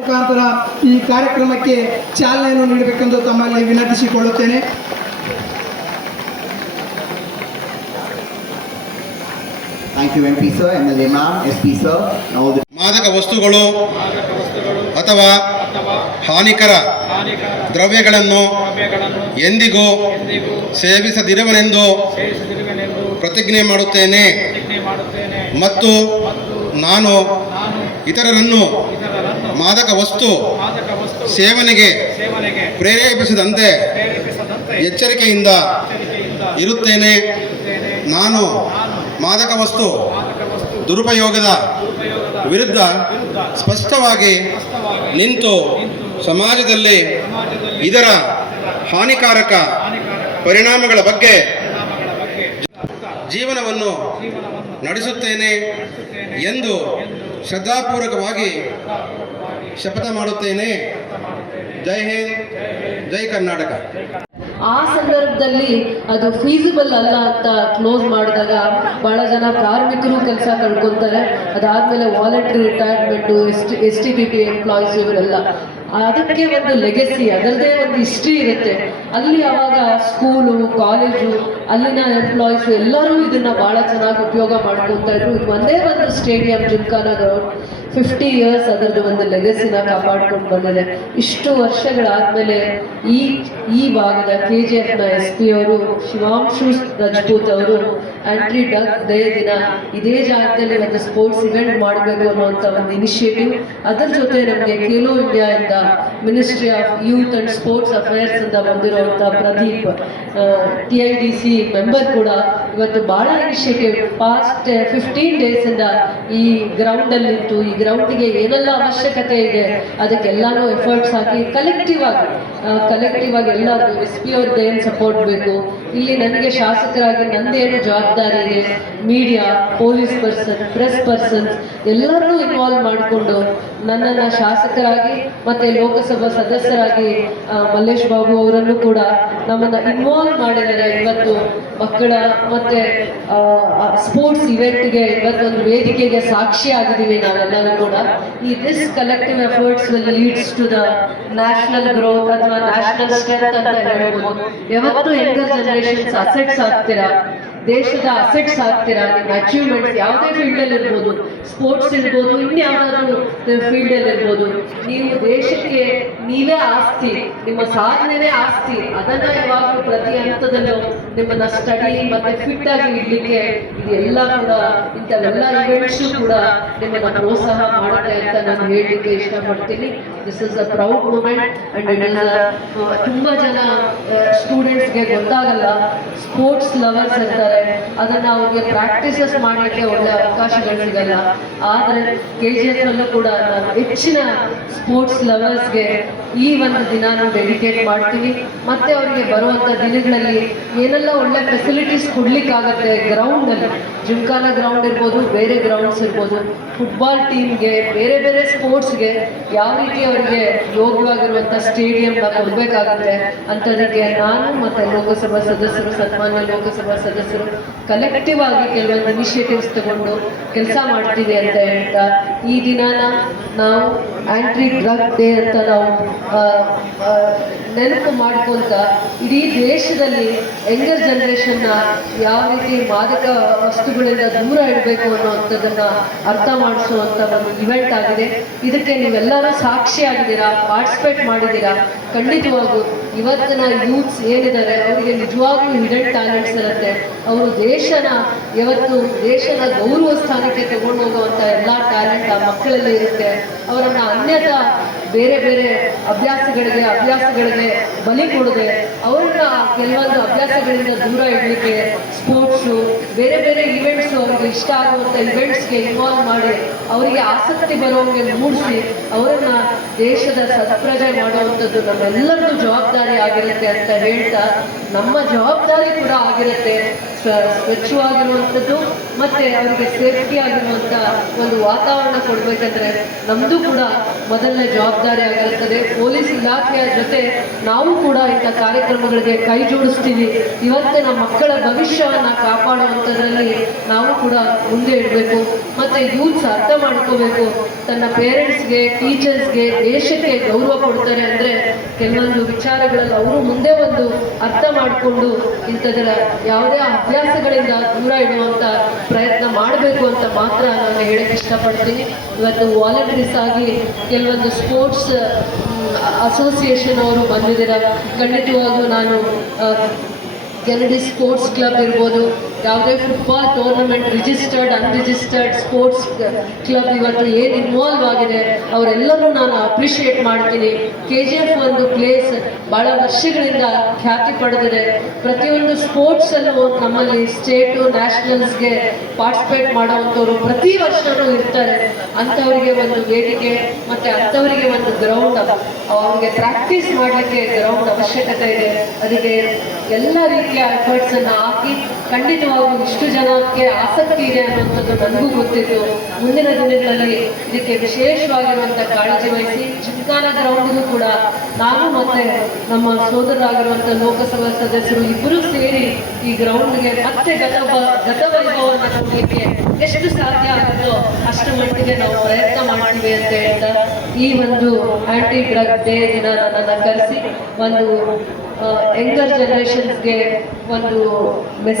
ಮುಖಾಂತರ ಈ ಕಾರ್ಯಕ್ರಮಕ್ಕೆ ಚಾಲನೆಯನ್ನು ನೀಡಬೇಕೆಂದು ತಮ್ಮಲ್ಲಿ ವಿನಂತಿಸಿಕೊಳ್ಳುತ್ತೇನೆ. Thank you MP sir, MLA ma'am, SP sir. ಮಾದಕ ವಸ್ತುಗಳು ಅಥವಾ ಹಾನಿಕರ ದ್ರವ್ಯಗಳನ್ನು ಎಂದಿಗೂ ಸೇವಿಸದಿರುವನೆಂದು ಪ್ರತಿಜ್ಞೆ ಮಾಡುತ್ತೇನೆ ಮತ್ತು ನಾನು ಇತರರನ್ನು ಮಾದಕ ವಸ್ತು ಸೇವನೆಗೆ ಪ್ರೇರೇಪಿಸದಂತೆ ಎಚ್ಚರಿಕೆಯಿಂದ ಇರುತ್ತೇನೆ. ನಾನು ಮಾದಕ ವಸ್ತು ದುರುಪಯೋಗದ ವಿರುದ್ಧ ಸ್ಪಷ್ಟವಾಗಿ ನಿಂತು ಸಮಾಜದಲ್ಲಿ ಇದರ ಹಾನಿಕಾರಕ ಪರಿಣಾಮಗಳ ಬಗ್ಗೆ ಜೀವನವನ್ನು ನಡೆಸುತ್ತೇನೆ ಎಂದು ಶ್ರದ್ಧಾಪೂರ್ವಕವಾಗಿ ಶಪಥ ಮಾಡುತ್ತೇನೆ. ಜೈ ಹಿಂದ್, ಜೈ ಕರ್ನಾಟಕ. ಆ ಸಂದರ್ಭದಲ್ಲಿ ಅದು ಫೀಸಿಬಲ್ ಅಲ್ಲ ಅಂತ ಕ್ಲೋಸ್ ಮಾಡಿದಾಗ ಭಾಳ ಜನ ಕಾರ್ಮಿಕರು ಕೆಲಸ ಕಳ್ಕೊತಾರೆ. ಅದಾದಮೇಲೆ voluntary retirement, S T P P employees ಇವರೆಲ್ಲ ಅದಕ್ಕೆ ಒಂದು ಲೆಗೆಸಿ, ಅದರದೇ ಒಂದು ಹಿಸ್ಟ್ರಿ ಇರುತ್ತೆ. ಅಲ್ಲಿ ಆವಾಗ ಸ್ಕೂಲು, ಕಾಲೇಜು, ಅಲ್ಲಿನ ಎಂಪ್ಲಾಯೀಸ್ ಎಲ್ಲರೂ ಇದನ್ನು ಭಾಳ ಚೆನ್ನಾಗಿ ಉಪಯೋಗ ಮಾಡ್ಕೊತಾ ಇದ್ರು. ಇದು ಒಂದೇ ಒಂದು ಸ್ಟೇಡಿಯಂ ಜಿಮ್ಖಾನಾ ಗ್ರೌಂಡ್ 50 years ಅದರದ್ದು ಒಂದು ಲೆಗೆಸಿನ ಕಾಪಾಡ್ಕೊಂಡು ಬಂದಿದೆ. ಇಷ್ಟು ವರ್ಷಗಳಾದಮೇಲೆ ಈ ಭಾಗದ KGFನ SP ಅವರು ಶಿವಾಂಶು ರಜಪೂತ್ ಅವರು ಆಂಟ್ರಿ ಡ್ರಗ್ ಡೇ ದಿನ ಇದೇ ಜಾಗದಲ್ಲಿ ಒಂದು ಸ್ಪೋರ್ಟ್ಸ್ ಇವೆಂಟ್ ಮಾಡಬೇಕು ಅನ್ನುವಂಥ ಒಂದು ಇನಿಷಿಯೇಟಿವ್. ಅದರ ಜೊತೆ ನಮಗೆ ಖೇಲೋ ಇಂಡಿಯಾ ಇಂದ ministry of youth and sports affairs ಇಂದ ಬಂದಿರುವಂಥ ಪ್ರದೀಪ್ TIDC ಮೆಂಬರ್ ಕೂಡ ಇವತ್ತು ಭಾಳ ಇನಿಷಿಯೇಟಿವ್ ಪಾಸ್ಟ್ 15 days ಇಂದ ಈ ಗ್ರೌಂಡಲ್ಲಿ ನಿಂತು ಈ ಗ್ರೌಂಡ್ಗೆ ಏನೆಲ್ಲ ಅವಶ್ಯಕತೆ ಇದೆ ಅದಕ್ಕೆಲ್ಲಾನು ಎಫರ್ಟ್ಸ್ ಹಾಕಿ ಕಲೆಕ್ಟಿವ್ ಆಗಿ ಎಲ್ಲರೂ SP ಅವ್ರದ್ದು ಏನು ಸಪೋರ್ಟ್ ಬೇಕು, ಇಲ್ಲಿ ನನಗೆ ಶಾಸಕರಾಗಿ ನಂದೇನು ಜವಾಬ್ದಾರಿ ಇದೆ, media, police person, press persons ಎಲ್ಲರನ್ನೂ ಇನ್ವಾಲ್ವ್ ಮಾಡಿಕೊಂಡು ನನ್ನನ್ನು ಶಾಸಕರಾಗಿ ಮತ್ತು ಲೋಕಸಭಾ ಸದಸ್ಯರಾಗಿ ಮಲ್ಲೇಶ್ ಬಾಬು ಅವರನ್ನು ಕೂಡ ನಮ್ಮನ್ನು ಇನ್ವಾಲ್ವ್ ಮಾಡಿದ್ದಾರೆ. ಇವತ್ತು ಮಕ್ಕಳ ಮತ್ತು ಸ್ಪೋರ್ಟ್ಸ್ ಇವೆಂಟ್ಗೆ ಇವತ್ತೊಂದು ವೇದಿಕೆಗೆ ಸಾಕ್ಷಿ ಆಗಿದ್ದೀವಿ ನಾವೆಲ್ಲರೂ ಕೂಡ. This collective efforts will leads to the national growth ಅಥವಾ ನ್ಯಾಷನಲ್ ಸ್ಟ್ರೆಂತ್ ಅಂತ ಹೇಳ್ಬೋದು. ಯಾವತ್ತು ಯಂಗರ್ ಜನರೇಷನ್ಸ್ ಅಸೆಟ್ಸ್ ಆಗ್ತೀರಾ, ದೇಶದ ಅಸೆಟ್ಸ್ ಆಗ್ತೀರಾ. ನಿಮ್ಮ ಅಚೀವ್ಮೆಂಟ್ಸ್ ಯಾವುದೇ ಫೀಲ್ಡಲ್ಲಿ ಇರ್ಬೋದು, ಸ್ಪೋರ್ಟ್ಸ್ ಇರ್ಬೋದು, ಇನ್ಯಾವುದಾದ್ರೂ ಫೀಲ್ಡಲ್ಲಿ ಇರ್ಬೋದು, ನೀವು ದೇಶಕ್ಕೆ ನೀವೇ ಆಸ್ತಿ, ನಿಮ್ಮ ಸಾಧನೆನೇ ಆಸ್ತಿ. ಅದನ್ನು ಯಾವಾಗಲೂ ಪ್ರತಿ ಹಂತದಲ್ಲೂ ನಿಮ್ಮನ್ನು ಸ್ಟಡಿ ಮತ್ತು ಫಿಟ್ ಆಗಿ ಇಡಲಿಕ್ಕೆ ಇದೆಲ್ಲ ಕೂಡ ಇಂಥವೆಲ್ಲ ಇವೆಂಟ್ಸು ಕೂಡ ನಿಮ್ಮನ್ನು ಪ್ರೋತ್ಸಾಹ ಮಾಡುತ್ತೆ ಅಂತ ನಾನು ಹೇಳಲಿಕ್ಕೆ ಇಷ್ಟಪಡ್ತೀನಿ. This is a proud moment and it is ತುಂಬ ಜನ ಸ್ಟೂಡೆಂಟ್ಸ್ಗೆ ಗೊತ್ತಾಗಲ್ಲ. ಸ್ಪೋರ್ಟ್ಸ್ ಲವರ್ಸ್ ಇರ್ತಾರೆ, ಅದನ್ನು ಅವ್ರಿಗೆ ಪ್ರಾಕ್ಟೀಸಸ್ ಮಾಡಲಿಕ್ಕೆ ಒಳ್ಳೆ ಅವಕಾಶಗಳು ಸಿಗಲ್ಲ. ಆದರೆ KGFನಲ್ಲೂ ಕೂಡ ನಾನು ಹೆಚ್ಚಿನ ಸ್ಪೋರ್ಟ್ಸ್ ಲವರ್ಸ್ಗೆ ಈ ಒಂದು ದಿನಾನು ಡೆಡಿಕೇಟ್ ಮಾಡ್ತೀನಿ. ಮತ್ತು ಅವರಿಗೆ ಬರುವಂಥ ದಿನಗಳಲ್ಲಿ ಏನೆಲ್ಲ ಒಳ್ಳೆ ಫೆಸಿಲಿಟೀಸ್ ಕೊಡಲಿಕ್ಕಾಗತ್ತೆ ಗ್ರೌಂಡಲ್ಲಿ, ಜಿಮ್ಖಾನಾ ಗ್ರೌಂಡ್ ಇರ್ಬೋದು, ಬೇರೆ ಗ್ರೌಂಡ್ಸ್ ಇರ್ಬೋದು, ಫುಟ್ಬಾಲ್ ಟೀಮ್ಗೆ, ಬೇರೆ ಬೇರೆ ಸ್ಪೋರ್ಟ್ಸ್ಗೆ ಯಾವ ರೀತಿ ಅವರಿಗೆ ಯೋಗ್ಯವಾಗಿರುವಂಥ ಸ್ಟೇಡಿಯಂನ ಕೊಡಬೇಕಾಗತ್ತೆ ಅಂಥದಕ್ಕೆ ನಾನು ಮತ್ತು ಲೋಕಸಭಾ ಸದಸ್ಯರು, ಸನ್ಮಾನ್ಯ ಲೋಕಸಭಾ ಸದಸ್ಯರು ಕಲೆಕ್ಟಿವ್ ಆಗಿ ಕೆಲವೊಂದು ಇನಿಷಿಯೇಟಿವ್ಸ್ ತಗೊಂಡು ಕೆಲಸ ಮಾಡ್ತೀವಿ ಅಂತ ಹೇಳ್ತಾ ಈ ದಿನಾನ ನಾವು ಆಂಟಿ ಡ್ರಗ್ ಡೇ ಅಂತ ನಾವು ನೆನಪು ಮಾಡ್ಕೊತ ಇಡೀ ದೇಶದಲ್ಲಿ ಯಂಗರ್ ಜನರೇಷನ್ನ ಯಾವ ರೀತಿ ಮಾದಕ ವಸ್ತುಗಳಿಂದ ದೂರ ಇಡಬೇಕು ಅನ್ನೋವಂಥದ್ದನ್ನು ಅರ್ಥ ಮಾಡಿಸುವಂಥ ಒಂದು ಇವೆಂಟ್ ಆಗಿದೆ. ಇದಕ್ಕೆ ನೀವೆಲ್ಲರೂ ಸಾಕ್ಷಿಯಾಗಿದ್ದೀರಾ, ಪಾರ್ಟಿಸಿಪೇಟ್ ಮಾಡಿದ್ದೀರಾ. ಖಂಡಿತವಾಗೂ ಇವತ್ತಿನ ಯೂತ್ಸ್ ಏನಿದ್ದಾರೆ ಅವರಿಗೆ ನಿಜವಾಗ್ಲೂ ಹಿಡನ್ ಟ್ಯಾಲೆಂಟ್ಸ್ ಇರುತ್ತೆ. ಅವರು ದೇಶನ ಗೌರವ ಸ್ಥಾನಕ್ಕೆ ತಗೊಂಡು ಹೋಗುವಂಥ ಎಲ್ಲ ಟ್ಯಾಲೆಂಟ್ ಆ ಮಕ್ಕಳಲ್ಲಿ ಇರುತ್ತೆ. ಅವರನ್ನು ಅನ್ಯತಾ ಬೇರೆ ಬೇರೆ ಅಭ್ಯಾಸಗಳಿಗೆ ಬಲಿ ಕೊಡದೆ ಅವ್ರನ್ನ ಕೆಲವೊಂದು ಅಭ್ಯಾಸಗಳಿಂದ ದೂರ ಇಡಲಿಕ್ಕೆ ಸ್ಪೋರ್ಟ್ಸು, ಬೇರೆ ಬೇರೆ ಇವೆಂಟ್ಸು, ಅವ್ರಿಗೆ ಇಷ್ಟ ಆಗುವಂಥ ಇವೆಂಟ್ಸ್ಗೆ ಇನ್ವಾಲ್ವ್ ಮಾಡಿ ಅವರಿಗೆ ಆಸಕ್ತಿ ಬರುವಂಗೆ ಮೂಡಿಸಿ ಅವರನ್ನು ದೇಶದ ಸತ್ಪ್ರಜೆ ಮಾಡುವಂಥದ್ದು ನಮ್ಮೆಲ್ಲರದ್ದು ಜವಾಬ್ದಾರಿ ಆಗಿರುತ್ತೆ ಅಂತ ಹೇಳ್ತಾ, ನಮ್ಮ ಜವಾಬ್ದಾರಿ ಕೂಡ ಆಗಿರುತ್ತೆ ಸ್ವಚ್ಛವಾಗಿರುವಂಥದ್ದು ಮತ್ತು ಅವರಿಗೆ ಸೇಫ್ಟಿ ಆಗಿರುವಂಥ ಒಂದು ವಾತಾವರಣ ಕೊಡಬೇಕಂದ್ರೆ ನಮ್ಮದು ಕೂಡ ಮೊದಲನೇ ಜವಾಬ್ದಾರಿ ಆಗಿರುತ್ತದೆ. ಪೊಲೀಸ್ ಇಲಾಖೆಯ ಜೊತೆ ನಾವು ಕೂಡ ಇಂಥ ಕಾರ್ಯಕ್ರಮಗಳಿಗೆ ಕೈ ಜೋಡಿಸ್ತೀವಿ. ಇವತ್ತೇ ನಮ್ಮ ಮಕ್ಕಳ ಭವಿಷ್ಯವನ್ನು ಕಾಪಾಡುವಂಥದ್ರಲ್ಲಿ ನಾವು ಕೂಡ ಮುಂದೆ ಇಡಬೇಕು. ಮತ್ತು ಯೂತ್ಸ್ ಅರ್ಥ ಮಾಡ್ಕೋಬೇಕು, ತನ್ನ ಪೇರೆಂಟ್ಸ್ಗೆ, ಟೀಚರ್ಸ್ಗೆ, ದೇಶಕ್ಕೆ ಗೌರವ ಕೊಡ್ತಾರೆ ಅಂದರೆ ಕೆಲವೊಂದು ವಿಚಾರಗಳಲ್ಲಿ ಅವರು ಮುಂದೆ ಒಂದು ಅರ್ಥ ಮಾಡಿಕೊಂಡು ಇಂಥದರ ಯಾವುದೇ ಅಭ್ಯಾಸಗಳಿಂದ ದೂರ ಇಡುವಂಥ ಪ್ರಯತ್ನ ಮಾಡಬೇಕು ಅಂತ ಮಾತ್ರ ನಾನು ಹೇಳಕ್ಕೆ ಇಷ್ಟಪಡ್ತೀನಿ. ಇವತ್ತು ವಾಲಂಟರೀಸ್ ಆಗಿ ಕೆಲವೊಂದು ಸ್ಪೋರ್ಟ್ಸ್ ಅಸೋಸಿಯೇಷನ್ ಅವರು ಬಂದಿದ್ದಾರೆ. ಖಂಡಿತವಾಗೂ ನಾನು ಕೆನಡಿ ಸ್ಪೋರ್ಟ್ಸ್ ಕ್ಲಬ್ ಇರ್ಬೋದು, ಯಾವುದೇ football tournament registered unregistered sports club ಇವತ್ತು ಏನು ಇನ್ವಾಲ್ವ್ ಆಗಿದೆ ಅವರೆಲ್ಲರೂ ನಾನು ಅಪ್ರಿಷಿಯೇಟ್ ಮಾಡ್ತೀನಿ. KGF ಒಂದು ಪ್ಲೇಸ್ ಭಾಳ ವರ್ಷಗಳಿಂದ ಖ್ಯಾತಿ ಪಡೆದಿದೆ. ಪ್ರತಿಯೊಂದು ಸ್ಪೋರ್ಟ್ಸಲ್ಲೂ ನಮ್ಮಲ್ಲಿ ಸ್ಟೇಟು ನ್ಯಾಷನಲ್ಸ್ಗೆ ಪಾರ್ಟಿಸಿಪೇಟ್ ಮಾಡೋವಂಥವ್ರು ಪ್ರತಿ ವರ್ಷವೂ ಇರ್ತಾರೆ. ಅಂಥವರಿಗೆ ಒಂದು ವೇದಿಕೆ ಮತ್ತು ಅಂಥವರಿಗೆ ಒಂದು ಗ್ರೌಂಡ್, ಅವ್ರಿಗೆ ಪ್ರಾಕ್ಟೀಸ್ ಮಾಡಲಿಕ್ಕೆ ಗ್ರೌಂಡ್ ಅವಶ್ಯಕತೆ ಇದೆ. ಅದಕ್ಕೆ ಎಲ್ಲ ರೀತಿಯ ಎಫರ್ಟ್ಸನ್ನು ಹಾಕಿ ಖಂಡಿತವಾಗೂ ಇಷ್ಟು ಜನಕ್ಕೆ ಆಸಕ್ತಿ ಇದೆ ಅನ್ನುವಂಥದ್ದು ನನಗೂ ಗೊತ್ತಿತ್ತು. ಮುಂದಿನ ದಿನಗಳಲ್ಲಿ ಇದಕ್ಕೆ ವಿಶೇಷವಾಗಿರುವಂಥ ಕಾಳಜಿ ವಹಿಸಿ ಜಿಮ್ಖಾನ ಗ್ರೌಂಡ್ಗೂ ಕೂಡ ನಾನು ಮತ್ತು ನಮ್ಮ ಸೋದರರಾಗಿರುವಂಥ ಲೋಕಸಭಾ ಸದಸ್ಯರು ಇಬ್ಬರೂ ಸೇರಿ ಈ ಗ್ರೌಂಡ್ಗೆ ಮತ್ತೆ ಗತವೈಭವವನ್ನು ಕೊಡಲಿಕ್ಕೆ ಎಷ್ಟು ಸಾಧ್ಯ ಆಗುತ್ತೋ ಅಷ್ಟು ಮಟ್ಟಿಗೆ ನಾವು ಪ್ರಯತ್ನ ಮಾಡ್ತೀವಿ ಅಂತ ಹೇಳ್ತಾ ಈ ಒಂದು ಆಂಟಿ ಡ್ರಗ್ ಡೇ ದಿನ ನನ್ನನ್ನು ಕರೆಸಿ ಒಂದು ಯಂಗರ್ ಜನರೇಷನ್ಸ್ಗೆ ಒಂದು ಮೆಸೇಜ್